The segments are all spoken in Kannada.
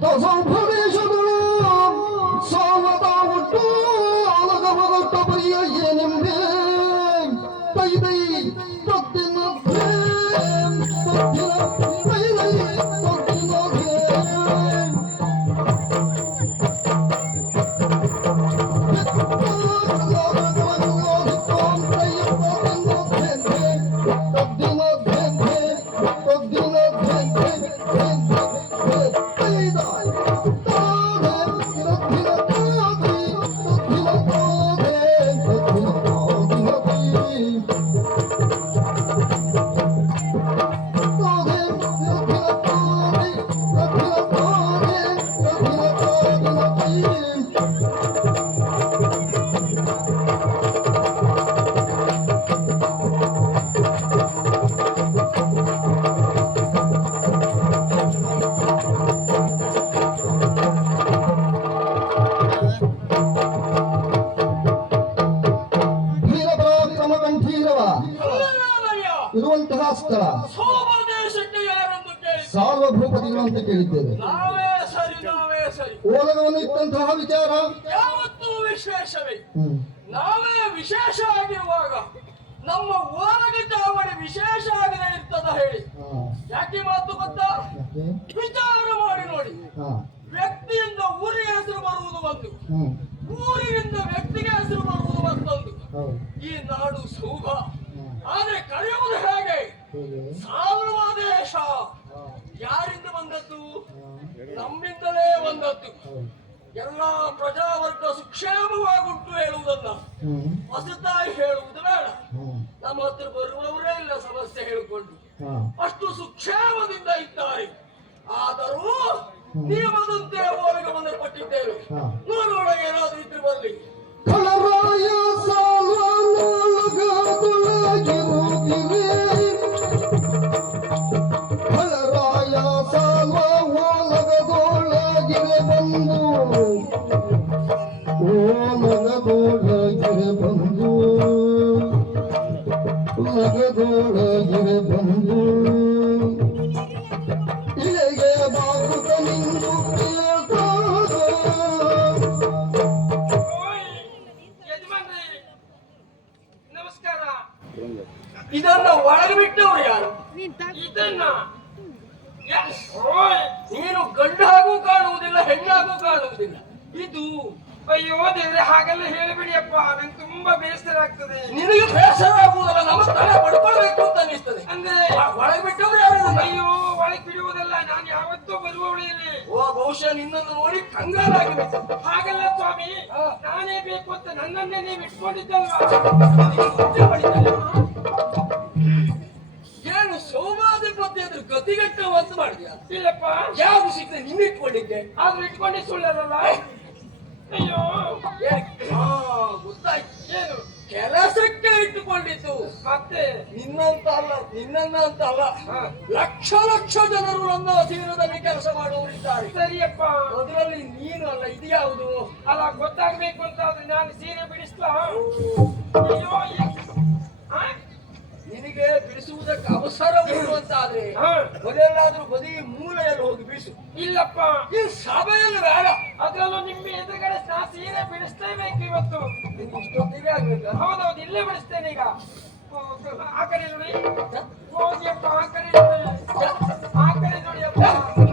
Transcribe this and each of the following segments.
都从破。ವಿಶೇಷವೇ. ನಾವೇ ವಿಶೇಷ ಆಗಿರುವಾಗ ನಮ್ಮ ಓರಗಿದ್ದ ಚಾವಣಿ ವಿಶೇಷ ಆಗದೆ ಇರ್ತದ ಹೇಳಿ. ಯಾಕೆ ಮಾತು ಗೊತ್ತಾ? ವಿಚಾರ ಮಾಡಿ ನೋಡಿ. ವ್ಯಕ್ತಿಯಿಂದ ಊರಿಗೆ ಹೆಸರು ಬರುವುದು ಒಂದು. ಊರಿನಿಂದ ವ್ಯಕ್ತಿಗೆ ಹೆಸರು ಬರುವುದು ಮತ್ತೊಂದು ಈ ನಾಡು ಸೌಭ. ಆದ್ರೆ ಕರೆಯುವುದು ಹೇಗೆ? ಸಾಲುವ ದೇಶ. ಯಾರಿಂದ ಬಂದದ್ದು? ನಮ್ಮಿಂದಲೇ ಬಂದದ್ದು. ಎಲ್ಲಾ ಪ್ರಜಾವರ್ಗ ಸುಕ್ಷೇಮವಾಗುಂಟು ಹೇಳುವುದಲ್ಲ ಹೊಸದಾಗಿ ಹೇಳುವುದು ಬೇಡ. ನಮ್ಮ ಹತ್ರ ಬರುವವರೇ ಇಲ್ಲ ಸಮಸ್ಯೆ ಹೇಳಿಕೊಂಡು. ಅಷ್ಟು ಸುಕ್ಷೇಮದಿಂದ ಇದ್ದಾರೆ. ಆದರೂ ನಿಯಮದಂತೆ ಅವರಿಗೆ ಮನೆ ಕೊಟ್ಟಿದ್ದೇವೆ ನೂರೊಳಗೆ ನೋಡೋಣ ಏನಾದ್ರೂ ಇದ್ರೆ ಬರಲಿ. ಕಳರಾಯ ಸಾಲನೊಳಗಾದೊಳಗಿರುತ್ತಿರೆ. ಇದನ್ನ ಒಳಗೆ ಬಿಟ್ಟವರು ಯಾರು? ಇದನ್ನ. ನೀನು ಗಂಡಾಗೂ ಕಾಣುವುದಿಲ್ಲ ಹೆಣ್ಣಾಗೂ ಕಾಣುವುದಿಲ್ಲ. ಇದು ಅಯ್ಯೋ ದೇವ್ರೆ ಹಾಗೆಲ್ಲ ಹೇಳಿಬಿಡಿಯಪ್ಪ. ನಂಗೆ ತುಂಬಾ ಬೇಸರ ಆಗ್ತದೆ ನಿನಗೆ ಬೇಸರ ಆಗುವುದಲ್ಲ ನಮ್ಮ ತಲೆ ಪಡ್ಕೊಳ್ಬೇಕು ಅಂತ ಅನಿಸ್ತದೆ ಅಂದ್ರೆ ಒಳಗೆ ಬಿಟ್ಟವ್ರು ಯಾರು ಅಯ್ಯೋ ಒಳಗೆ ಬಿಡುವುದಲ್ಲ ನಾನು ಯಾವತ್ತೂ ಬರುವವಳಿಯಲ್ಲಿ ಓ ಬಹುಶಃ ನಿನ್ನನ್ನು ನೋಡಿ ಕಂಗಾಲಾಗಿ ಬಿಟ್ಟೆ. ಹಾಗಲ್ಲ ಸ್ವಾಮಿ ನಾನೇ ಬೇಕು ಅಂತ ನನ್ನನ್ನೇ ನೀವು ಇಟ್ಕೊಂಡಿದ್ದಲ್ವಾ? ಅದ್ರ ಗತಿಗಟ್ಟ ಅಂತ ಮಾಡಿದ್ಯಾ? ಇಲ್ಲಪ್ಪ. ಯಾವ್ದು ಸಿಗ್ತದೆ? ನಿನ್ನ ಇಟ್ಕೊಂಡಿದ್ದೆ. ಆದ್ರೂ ಇಟ್ಕೊಂಡಿ ಸುಳ್ಳಲ್ಲ ಅಯ್ಯೋ? ಆ, ಗೊತ್ತಾಯ್ತು. ಏನು? ಕೆಲಸಕ್ಕೆ ಇಟ್ಟುಕೊಂಡಿದ್ದು. ಮತ್ತೆ? ನಿನ್ನಂತ ಅಲ್ಲ ನಿನ್ನನ್ನ ಅಂತ ಅಲ್ಲ. ಹಾ. ಲಕ್ಷ ಲಕ್ಷ ಜನರು ನನ್ನ ಅಧೀನದಲ್ಲಿ ಕೆಲಸ ಮಾಡುವವರಿದ್ದಾರೆ ಸರಿಯಪ್ಪ. ಅದರಲ್ಲಿ ನೀನು ಅಲ್ಲ ಇದು ಯಾವುದು? ಅಲ್ಲ ಗೊತ್ತಾಗ್ಬೇಕು ಅಂತ ಆದ್ರೆ ನಾನು ಸೀರೆ ಬಿಡಿಸ್ತಾ ಅಯ್ಯೋ ಈ-? ನಿನಗೆ ಬಿಡಿಸುವುದಕ್ಕೆ ಅವಸರ ಹಾ. ಬದಿಯಲ್ಲಾದ್ರೂ ಬದಿ ಮೂಲೆಯಲ್ಲಿ ಹೋಗಿ ಬೀಸು. ಇಲ್ಲಪ್ಪ. ಈ ಸಭೆಯಲ್ಲಿ ಬೇಡ. ಅದರಲ್ಲೂ ನಿಮ್ಮ ಎದುರುಗಡೆ ನಾ ಸೀರೆ ಬಿಡಿಸ್ತೇಬೇಕು ಇವತ್ತು. ಇಷ್ಟೊತ್ತಿಗೆ ಆಗ್ಬೇಕು ಹೌದೌದು ಇಲ್ಲೇ ಬಿಡಿಸ್ತೇನೆ ಈಗ. ಆ ಕಡೆ ನೋಡಿ. ಹೋಗಿಯಪ್ಪ ಆ ಕಡೆ ನೋಡಿ. ಆ ಕಡೆ ನೀವು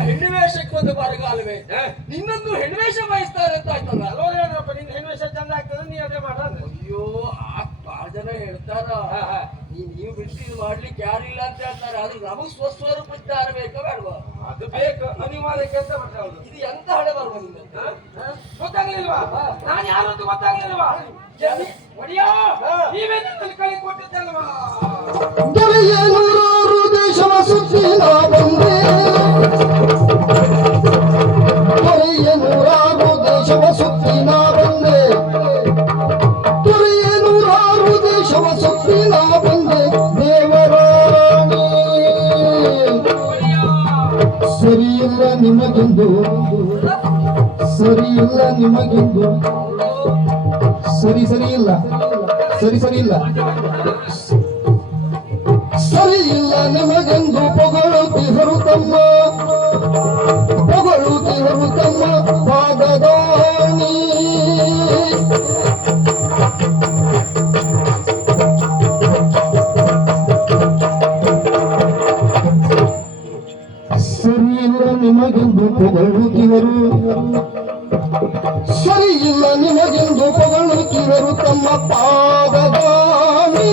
ಹೆಣ್ಣು ವೇಷಕ್ಕೆ ಒಂದು ಬರಗಾಲುವೆ ನಿನ್ನೊಂದು ಹೆಣ್ಣು ವೇಷ ಬಯಸ್ತಾರೆ ಅಂತ ಆಯ್ತಲ್ಲ? ಅಲ್ವಾ ಏನಪ್ಪ ನಿನ್ನ ಹೆಣ್ಣು ವೇಷ ಚಂದ ಆಗ್ತದೆ ನೀ ಅದೇ ಮಾಡ ಅಯ್ಯೋ ಆ ಬಹಳ ಜನ ಹೇಳ್ತಾರ. ಹಾ, ಹಾ. ನೀ- ನೀವು ಬಿಟ್ಟು ಇದು ಮಾಡ್ಲಿಕ್ಕೆ ಯಾರಿಲ್ಲ ಅಂತ ಹೇಳ್ತಾರೆ. ಆದ್ರೆ ನಮಗ್ ಸ್ವಸ್ವರೂಪ ಜ್ಞಾನ ಬೇಕಾ ಬೇಡವಾ? ಅದು ಬೇಕು. ಅನಿವಾರ್ಯಕ್ಕೆ ಅಂತ ಮಾಡ್ತಾ ಇದು ಎಂತ ಹಳೆ ಬರುವ ನಿನ್ನ ಗೊತ್ತಾಗ್ಲಿಲ್ವಾ? ನಾನು ಯಾರು ಅಂತ ಗೊತ್ತಾಗ್ಲಿಲ್ವಾ ಒಡಿಯಾ ನೀವೇ ಕಳಿ ಕೊಟ್ಟಿದ್ದಲ್ವಾ? ದೇಶವ ಸುತ್ತಿ ತುರಿಯ ನೂರಾರು ದೇಶವ ಸುತ್ತಿ ನಾ ಬಂದೆ. ತುರಿಯ ನೂರಾರು ದೇಶವ ಸುತ್ತಿ ನಾ ಬಂದೆ. ದೇವರಾಣಿ ಸರಿಯಿಲ್ಲ ನಿಮಗೆಂದು. ಸರಿಯಿಲ್ಲ ನಿಮಗೆಂದು. ಸರಿ ಸರಿ ಇಲ್ಲ. ಸರಿ ಸರಿ ಇಲ್ಲ. ಸರಿ ಇಲ್ಲ ನಿಮಗೆಂದು. ಪೊಗಳು ಬಿಹರು ತಮ್ಮ. ತಮ್ಮ ಸರಿ ಇಲ್ಲ ನಿಮಗೆಂದು ಪೊಗಳುತ್ತಿವರು. ಸರಿ ಇಲ್ಲ ನಿಮಗೆಂದು ಪೊಗಳುತ್ತಿವರು ತಮ್ಮ ಪಾದದಾಣಿ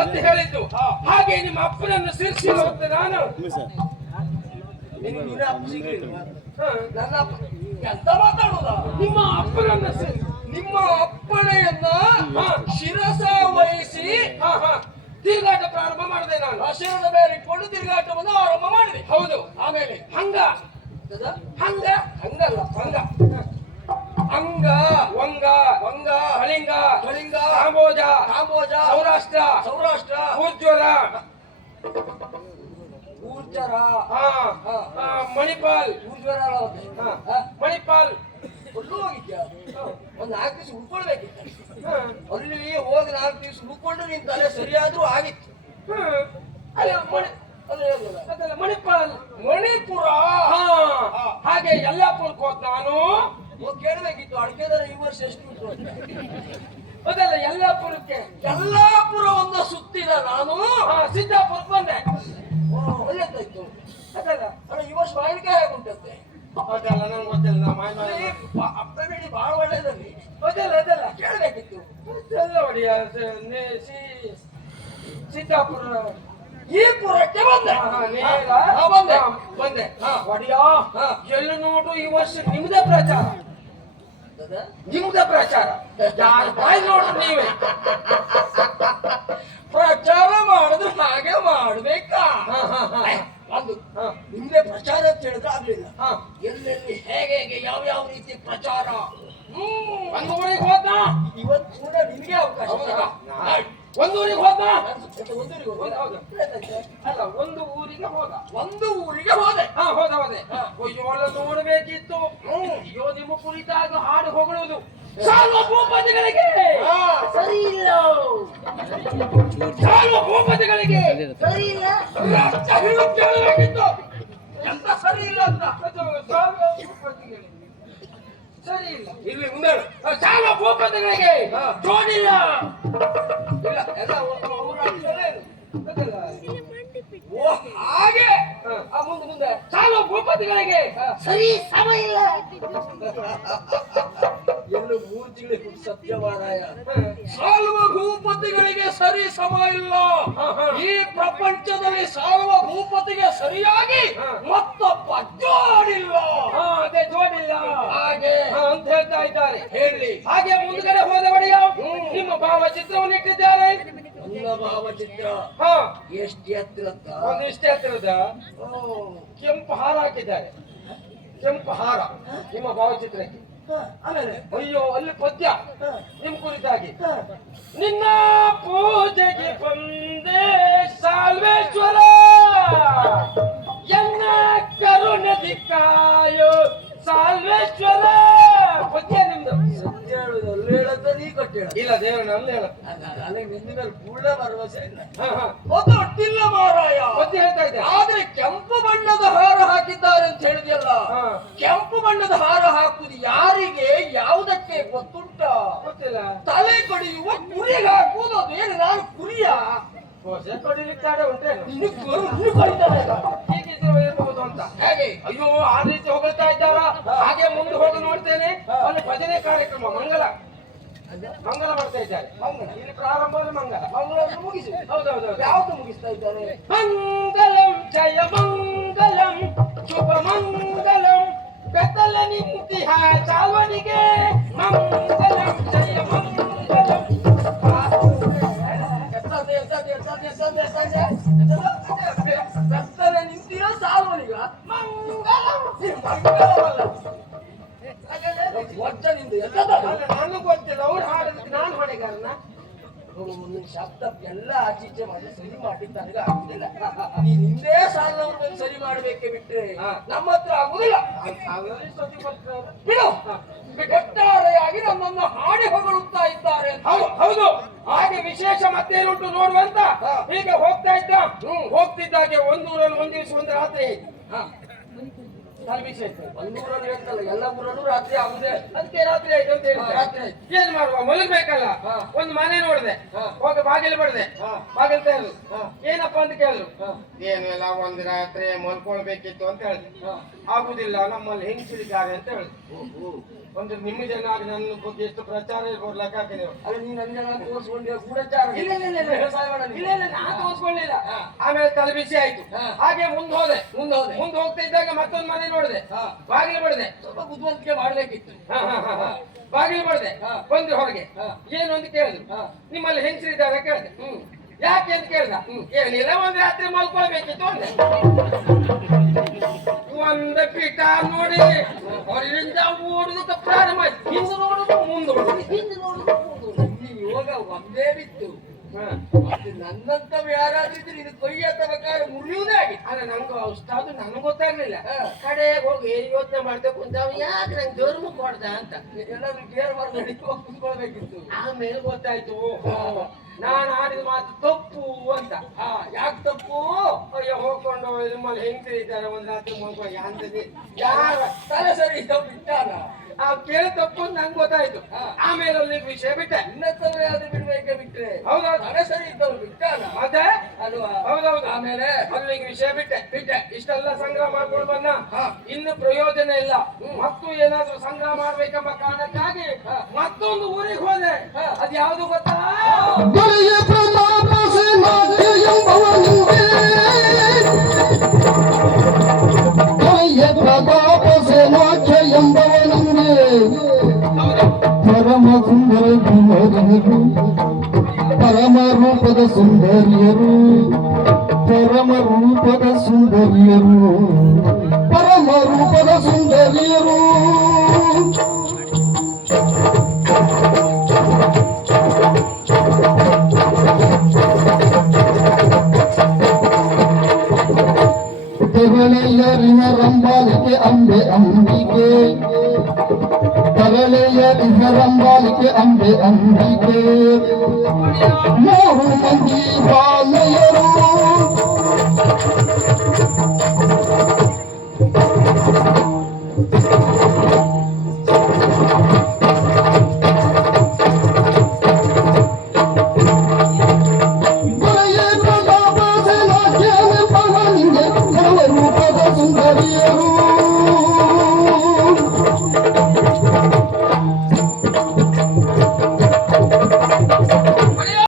ಅಂತ ಹೇಳಿದ್ದು ಹಾಗೆ ನಿಮ್ಮ ಅಪ್ಪನನ್ನು ಸಿರ್ಸಿ ಹೋಗ್ತೆ ನಾನು. ನಿನ್ನ ಅಪ್ಪ. ಎಂತ ಮಾತಾಡುದ? ನಿಮ್ಮ ಅಪ್ಪನನ್ನು ನಿಮ್ಮ ಅಪ್ಪಣೆಯನ್ನ. ಶಿರಸ ವಹಿಸಿ. ತಿರುಗಾಟ ಪ್ರಾರಂಭ ಮಾಡಿದೆ ನಾನು. ಹಸಿರದ ಮೇಲೆ ಇಟ್ಕೊಂಡು ತಿರುಗಾಟವನ್ನು ಆರಂಭ ಮಾಡಿದೆ. ಹೌದು. ಆಮೇಲೆ ಹಂಗ. ಹಂಗ? ಹಂಗಲ್ಲ. ಹಂಗ. ಹಂಗ. ವಂಗ ಕಾಂಬೋಜ ಕಾಂಬೋಜ ಸೌರಾಷ್ಟ್ರ ಸೌರಾಷ್ಟ್ರ ಉಜ್ವರ ಉಜ್ವರ ಮಣಿಪಾಲ್. ಊರ್ಜ್ವರ ಹಾ. ಮಣಿಪಾಲ್. ಒಲ್ಲೂ ಹೋಗಿದ್ಯಾ? ಒಂದ್ ನಾಲ್ಕು ದಿವಸ ಉಳ್ಕೊಳ್ಬೇಕಿತ್ತು. ಅಲ್ಲಿ ಹೋಗಿ ನಾಲ್ಕು ದಿವಸ ಉಳ್ಕೊಂಡು ನಿನ್ ತಲೆ ಸರಿಯಾದ್ರೂ ಆಗಿತ್ತು. ಅಲ್ಲ ಮಣಿ. ಮಣಿಪಾಲ್. ಮಣಿಪುರ. ಹಾ. ಹಾಗೆ ಎಲ್ಲ ಪುರ್ಕೋದ್ ನಾನು. ಕೇಳಬೇಕಿತ್ತು ಕೇಳ್ಬೇಕಿತ್ತು. ಅಡಿಕೆ ಈ ವರ್ಷ ಎಷ್ಟು ಉಂಟು ಅಂತ. ಅದಲ್ಲ ಯಲ್ಲಾಪುರಕ್ಕೆ. ಒಂದು ಸುತ್ತಿದ ನಾನು. ಹಾ ಸಿದ್ದಾಪುರಕ್ಕೆ ಬಂದೆ. ಒಳ್ಳೆದಾಯ್ತು. ಅದಲ್ಲ ಅಲ್ಲ ಈ ವರ್ಷ ಮಾವಿನಕಾಯಿ ಹೇಗುಂಟಂತೆ ಅದಲ್ಲ ನನ್ಗೆ ಗೊತ್ತಿಲ್ಲ ನಮ್ಮ ಅಪ್ಪ ಬಹಳ ಒಳ್ಳೇದಲ್ಲಿ. ಅದಲ್ಲ ಅದಲ್ಲ ಕೇಳಬೇಕಿತ್ತು. ಅದೆಲ್ಲ ಒಡೆಯ ಸಿದ್ದಾಪುರ. ಈ ಪುರಕ್ಕೆ ಬಂದೆ. ಬಂದೆ. ಬಂದೆ. ಹಾ. ಎಲ್ಲಿ ನೋಡು ಈ ವರ್ಷ ನಿಮ್ದೇ ಪ್ರಚಾರ? ನಿಮ್ದೇ ಪ್ರಚಾರ. ಯಾರ ಬಾಯಿ ನೋಡ್ರಿ ನೀವೇ. ಪ್ರಚಾರ ಮಾಡಿದ್ರೆ ಹಾಗೆ ಮಾಡ್ಬೇಕಾ? ಒಂದು ಹಾ. ನಿಮ್ಗೆ ಪ್ರಚಾರ ಅಂತ ಹೇಳಿದ್ರೆ ಆಗ್ಲಿಲ್ಲ. ಹಾ. ಎಲ್ಲೆಲ್ಲಿ ಹೇಗೆ ಹೇಗೆ ಯಾವ ಯಾವ ರೀತಿ ಪ್ರಚಾರ? ಹ್ಮ್. ಒಂದು ಊರಿಗೆ ಹೋದ ಇವತ್ತು ಕೂಡ ನಿಮ್ಗೆ ಅವಕಾಶ. ಒಂದು ಊರಿಗೆ ಹೋದ. ಅಲ್ಲ ಒಂದು ಊರಿಗೆ ಹೋದ. ಒಂದು ಊರಿಗೆ ಹೋದೆ. ಹಾ ಹೋದ ಹೋದೆ. ಅಯ್ಯೋಳ ನೋಡಬೇಕಿತ್ತು. ಅಯ್ಯೋ ನಿಮ್ಮ ಕುರಿತಾಗ ಹಾಡು ಹೊಗಳುದು ಸಾಲ್ವ ಭೂಪತಿಗಳಿಗೆ ಹಾ, ಸರಿ ಇಲ್ಲ ಭೂಪತಿಗಳಿಗೆ ಸರಿ ಇಲ್ಲ ರಕ್ತ ಹಿಡಿದು ಕೇಳಬೇಕಿತ್ತು. ಎಂತ ಸರಿ ಇಲ್ಲ ಅಂತ. ಭೂಪತಿಗಳಿಗೆ ಸರಿ ಇಲ್ಲ ಇಲ್ಲಿ ಮುಂದೆ ಹೇಳು. ಸಾಲ್ವ ಭೂಪತಿಗಳಿಗೆ ಹಾ. ಜೋಡಿಲ್ಲ ಇಲ್ಲ ಎಲ್ಲ ಅವ್ರ ರಾಜ್ಯದಲ್ಲೇ ಇದೆ. ಅದಲ್ಲ. ಓ ಹಾಗೆ ಹಾ. ಮುಂದೆ ಭೂಪತಿಗಳಿಗೆ. ಸರಿ ಸಮಯ ಇಲ್ಲ. ಎಲ್ಲೂ ಮೂರ್ತಿಗಳಿಗೆ ಸತ್ಯವಾದಾಯ ಸತ್ಯವಾರಾಯ. ಸಾಲ್ವ ಭೂಪತಿಗಳಿಗೆ ಸರಿ ಸಮ ಇಲ್ಲ. ಈ ಪ್ರಪಂಚದಲ್ಲಿ ಸಾಲುವ ಭೂಪತಿಗೆ ಸರಿಯಾಗಿ. ಮತ್ತೊಬ್ಬ ಜೋಡಿಲ್ಲ. ಹಾ ಅದೇ ಜೋಡಿಲ್ಲ. ಹಾಗೆ. ಅಂತ ಹೇಳ್ತಾ ಇದ್ದಾರೆ. ಹೇಳಿ. ಹಾಗೆ ಮುಂದ್ಗಡೆ ಹೋದ ಒಡೆಯ ನಿಮ್ಮ ಭಾವಚಿತ್ರವನ್ನು ಇಟ್ಟಿದ್ದಾರೆ. ನನ್ನ ಭಾವಚಿತ್ರ ಹಾ. ಎಷ್ಟು ಎತ್ತರ ಅಂತ? ಒಂದು ಇಷ್ಟೇ ಓ, ಕೆಂಪು ಹಾರ ಹಾಕಿದ್ದಾರೆ. ಕೆಂಪು ಹಾರ ನಿಮ್ಮ ಭಾವಚಿತ್ರಕ್ಕೆ. ಆಮೇಲೆ? ಅಯ್ಯೋ ಅಲ್ಲಿ ಪದ್ಯ. ನಿಮ್ ಕುರಿತಾಗಿ. ನಿನ್ನ ಪೂಜೆಗೆ ಬಂದೆ ಸಾಲ್ವೇಶ್ವರ. ಎನ್ನ ಕರುಣದಿ ಕಾಯೋ ಸಾಲ್ವೇಶ್ವರ ಪದ್ಯ ನಿಮ್ದು ಸತ್ಯ ಹೇಳುದು ಅಲ್ಲಿ ಹೇಳತ್ತ ನೀ ಕೊಟ್ಟು ಹೇಳ ಇಲ್ಲ ದೇವರು ಅಲ್ಲಿ ಹೇಳ ಅಲ್ಲ ನಿನ್ನ ಮೇಲೆ ಪೂರ್ಣ ಭರವಸೆ ಇಲ್ಲ. ಅದು ಒಟ್ಟಿಲ್ಲ ಮಾರಾಯ. ಪದ್ಯ ಹೇಳ್ತಾ ಇದ್ದೆ. ಆದ್ರೆ ಕೆಂಪು ಬಣ್ಣದ ಹಾರ ಹಾಕಿದ್ದಾರೆ ಅಂತ ಹೇಳಿದೆಯಲ್ಲ. ಕೆಂಪು ಬಣ್ಣದ ಹಾರ ಹಾಕುದು ಯಾರಿಗೆ ಯಾವುದಕ್ಕೆ ಗೊತ್ತುಂಟ? ಗೊತ್ತಿಲ್ಲ. ತಲೆ ಕಡಿಯುವ ಕುರಿಗೆ ಹಾಕುವುದು ಅದು. ಏನು ನಾನು ಕುರಿಯ? ಅಯ್ಯೋ ಆ ರೀತಿ ಹೊಗಳ್ತಾ ಇದ್ದಾರ? ಹಾಗೆ ಮುಂದೆ ಹೋಗಿ ನೋಡ್ತೇನೆ. ಅಲ್ಲಿ ಭಜನೆ ಕಾರ್ಯಕ್ರಮ ಮಂಗಲ. ಮಂಗಲ ಮಾಡ್ತಾ ಇದ್ದಾರೆ. ಇಲ್ಲಿ ಪ್ರಾರಂಭ ಮಂಗಲ ಮಂಗಳೂರು ಮುಗಿಸಿ ಹೌದೌದು ಯಾವ್ದು ಮುಗಿಸ್ತಾ ಇದ್ದಾನೆ? ಮಂಗಲಂ ಜಯ ಮಂಗಲಂ ಶುಭ ಮಂಗಲಂ ಬೆತ್ತಲ ನಿಂತಿಹ ಚಾಲ್ವನಿಗೆ ಮಂಗಲಂ ಜಯ ಮಂಗಲಂ. Virou! ಎಲ್ಲ ಊರಲ್ಲೂ ರಾತ್ರಿ ಆಗುದೇ. ಅದಕ್ಕೆ ರಾತ್ರಿ ಆಯ್ತು ಅಂತ ಹಾ, ಹೇಳಿದ್ರೆ ರಾತ್ರಿ. ಏನ್ ಮಾಡುವ? ಮಲಗ್ಬೇಕಲ್ಲ ಒಂದ್ ಮನೆ ನೋಡಿದೆ. ಹೋಗಿ ಬಾಗಿಲು ಬಡದೆ. ಬಾಗಿಲು ತೆರೆದು. ಏನಪ್ಪ ಅಂತ ಕೇಳಿದ್ರು. ಏನಿಲ್ಲ ಒಂದು ರಾತ್ರಿ ಮಲ್ಕೊಳ್ಬೇಕಿತ್ತು ಅಂತ ಹೇಳಿದೆ. ಆಗುದಿಲ್ಲ ನಮ್ಮಲ್ಲಿ ಹೆಂಗಸಿರಿದ್ದಾರೆ ಅಂತ ಹೇಳಿದ್ರು. ಒಂದು ನಿಮ್ಮ ಜನ ಆಗಿ ನನ್ನ ಬಗ್ಗೆ ಎಷ್ಟು ಪ್ರಚಾರ ಇರ್ಬೋದು ಲೆಕ್ಕ ಹಾಕಿ ನೀವು ಅಲ್ಲ ನೀನ್ ಅಂಜನ ತೋರಿಸ್ಕೊಂಡ್ರೆ ಗೂಢಚಾರ ಇಲ್ಲ. ಇಲ್ಲ ಇಲ್ಲ ನಾನು ತೋರಿಸ್ಕೊಳ್ಳಿಲ್ಲ ಆಮೇಲೆ ತಲೆ ಬಿಸಿ ಆಯ್ತು ಹಾಗೆ ಮುಂದೆ ಹೋದೆ. ಮುಂದೆ ಹೋದೆ. ಮುಂದೆ ಹೋಗ್ತಾ ಇದ್ದಾಗ ಮತ್ತೊಂದು ಮನೆ ನೋಡಿದೆ. ಹಾ. ಬಾಗಿಲು ಬಡಿದೆ. ಸ್ವಲ್ಪ ಬುದ್ಧಿವಂತಿಕೆ ಮಾಡ್ಬೇಕಿತ್ತು. ಹಾ, ಹಾ, ಹಾ, ಹಾ. ಬಾಗಿಲು ಬಡಿದೆ. ಬಂದ್ರು ಹೊರಗೆ. ಏನು ಅಂತ ಕೇಳಿದ್ರು. ನಿಮ್ಮಲ್ಲಿ ಹೆಂಗಸರಿದ್ದಾರೆ ಕೇಳಿದೆ. ಹ್ಮ್. ಯಾಕೆ ಅಂತ ಕೇಳಿದ. ಏನಿಲ್ಲ ಒಂದ್ ರಾತ್ರಿ ಮಲ್ಕೊಳ್ಬೇಕಿತ್ತು ಅಂದೆ. ಒಂದ ಪೀಠ ನೋಡಿ ಅವರಿಂದ ಓಡುದಕ್ಕ ಪ್ರಾರಂಭ ಆಯ್ತು. ಹಿಂದೆ ನೋಡುದು ಮುಂದೆ ನೋಡುದು. ಹಿಂದೆ ನೋಡುದು ಮುಂದೆ ಯೋಗ ಒಂದೇ ಬಿತ್ತು. ನನ್ನಂತವ್ ಯಾರಾದ್ರೂ ಇದ್ರೆ ಇದು ಕೊಯ್ಯ ತನಕ ಮುರಿಯುವುದೇ ಆಗಿ ಅಲ್ಲ ನಂಗೆ ಅಷ್ಟಾದ್ರು ನನಗೆ ಗೊತ್ತಾಗ್ಲಿಲ್ಲ ಕಡೆ ಕಡೆಗೆ ಹೋಗಿ ಏನ್ ಯೋಚನೆ ಮಾಡ್ಬೇಕು ಅಂತ ಅವ ಯಾಕೆ ನಂಗೆ ಧರ್ಮ ಕೊಡ್ದ ಅಂತ. ಎಲ್ಲರೂ ಕೇರ್ ಮಾಡಿ ನಡೀತು ಕುತ್ಕೊಳ್ಬೇಕಿತ್ತು. ಆಮೇಲೆ ಗೊತ್ತಾಯ್ತು. ನಾನು ಆಡಿದ ಮಾತು ತಪ್ಪು ಅಂತ. ಹಾ. ಯಾಕೆ ತಪ್ಪು? ಅಯ್ಯೋ ಹೋಗ್ಕೊಂಡು ನಿಮ್ಮಲ್ಲಿ ಹೆಂಗ್ತಿದ್ದಾರೆ ಒಂದ್ ರಾತ್ರಿ ಮಲ್ಕೊಂಡು ಯಾಂತದೆ ಯಾರ? ತಲೆ ಸರಿ ತಪ್ಪು ಇಟ್ಟಾರ ಆ ಕೇಳ ತಪ್ಪು ಅಂತ ನಂಗೆ ಗೊತ್ತಾಯ್ತು. ಆಮೇಲೆ ಅಲ್ಲಿ ವಿಷಯ ಬಿಟ್ಟೆ. ಇನ್ನತ್ತವೇ ಯಾವ್ದು ಬಿಡ್ಬೇಕೆ ಬಿಟ್ರೆ? ಹೌದೌದು. ತಲೆ ಸರಿ ಇದ್ದವ್ ಬಿಟ್ಟಾನ ಮತ್ತೆ? ಅಲ್ವಾ ಹೌದೌದು. ಆಮೇಲೆ ಅಲ್ಲಿಗೆ ವಿಷಯ ಬಿಟ್ಟೆ ಬಿಟ್ಟೆ. ಇಷ್ಟೆಲ್ಲ ಸಂಗ್ರಹ ಮಾಡ್ಕೊಂಡು ಹಾ. ಇನ್ನು ಪ್ರಯೋಜನ ಇಲ್ಲ. ಮತ್ತು ಏನಾದ್ರೂ ಸಂಗ್ರಹ ಮಾಡ್ಬೇಕೆಂಬ ಕಾರಣಕ್ಕಾಗಿ ಮತ್ತೊಂದು ಊರಿಗೆ ಹೋದೆ. ಅದ್ ಯಾವ್ದು ಗೊತ್ತಾ? ಎಂಬವನಿಗೆ ಪರಮ ಸುಂದರ ಕುಮಾರಿಯರು ಪರಮ ರೂಪದ ಸುಂದರಿಯರು ಪರಮ ರೂಪದ ಸುಂದರಿಯರು ಪರಮ ರೂಪದ ಸುಂದರಿಯರು ತರಳೆಯರಿನ ರಂಬಾಲಿಕೆ Ambe Ambika ತರಳೆಯರಿನ ರಂಬಾಲಿಕೆ Ambe Ambika Oh, Mandi Va.